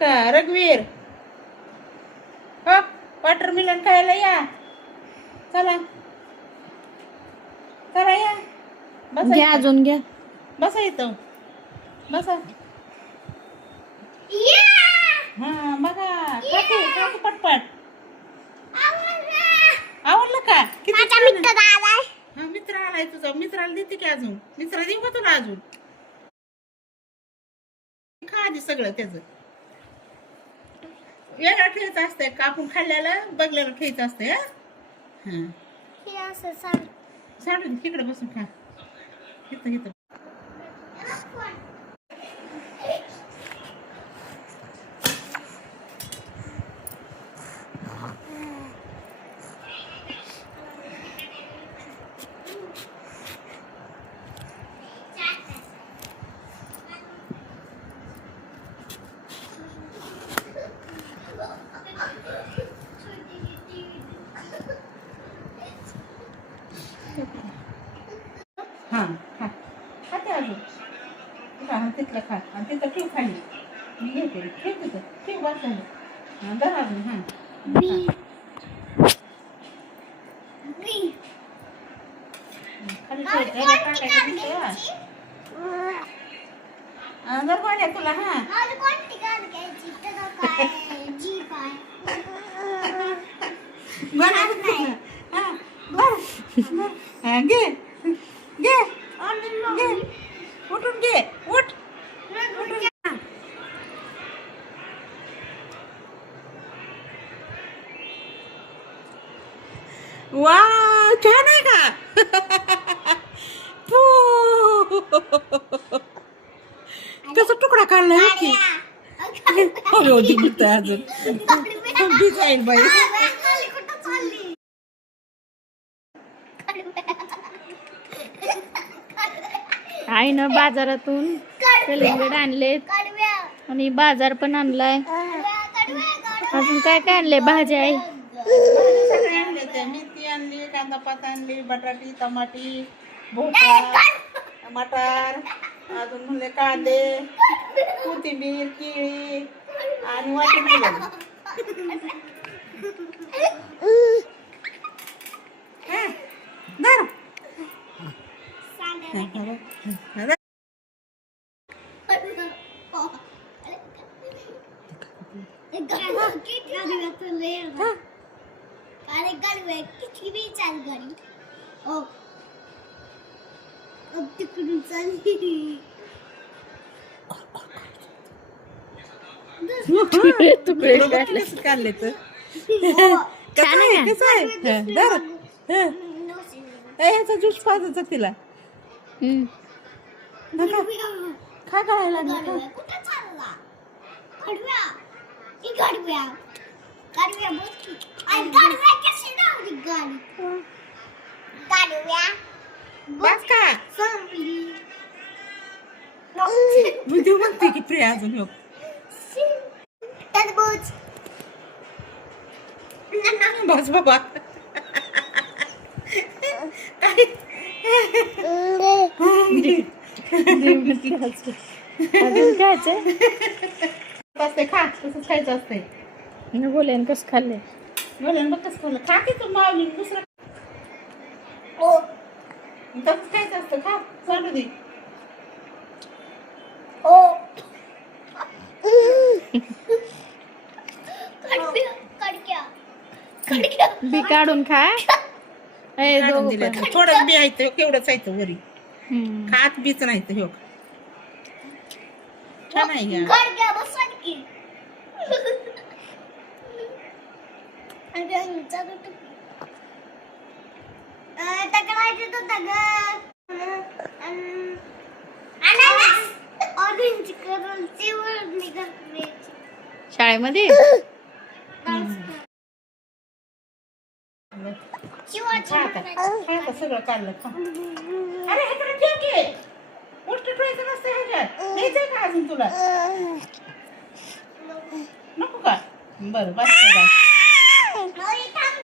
का रघुवीर हो वॉटरमेलन खायला या. चला चला या. बसा घ्या इथं. अजून घ्या. बसा इथं बसा. हा बघा खाते खाते पटपट. आवडलं का? किती छान आहे. हा मित्र आलाय तुझा. मित्राला देते की अजून. मित्र देऊ का तुला अजून? खा आधी सगळं त्याचं. वेगळं ठेवायचं असतंय. कापून खाल्ल्याला बघल्याला ठेवायचं असतंय. हा साडून तिकडे बसून खा. इथं इथं. हा खा खाते अजून. खा तिथलं खा आणि तिथं ठेव खाली. मी घेते ठेव तिथं ठेव बस झालं. हा धर अजून. हा खाली ठेव. त्याला टाकायचं नसतं. जर कोण आहे तुला. हा बरं हा बरं. हा घे घे घे उठून घे उठ. वा छान आहे का? त्याचा तुकडा काढलाय की हो दिसत अजून. डिझाईन बाई. आईनं बाजारातून कलिंगड आणलेत आणि बाजार पण आणलाय. अजून काय काय आणले भाज्या आहे. सगळे आणले ते. मेथी आणली, कांदा पात आणली, बटाटी टमाटी भोपळा मटार अजून म्हणले कांदे कोथिंबीर केळी आणि वॉटरमेलन. तुकडे काढले. काढले तर छान आहे का? कसं आहे धर. ह्याचा ज्यूस पाजायचा तिला. खा करायला बस का म्हणजे म्हणते की प्रिया अजून हो बस बाबा. अजून खायचंय. असते खा तसंच खायचं असते. बोलेन कसं खाल्ले. बोलेन बघ कसं खाल्लं. खा की तू मावली दुसरं तसंच खायचं असतं. खा चालू दे. बी काढून खा. काढून दिलं तर थोडं बी आहे तर केवढंच आहे वरी. खात बीच नाही तर हो छान आहे या. शाळेमध्ये सगळं काढलं. अरे इकडे ठेव की. गोष्ट ठेवायचं नसतं ह्याच्यात. द्यायचंय का अजून तुला नको का? बरं बस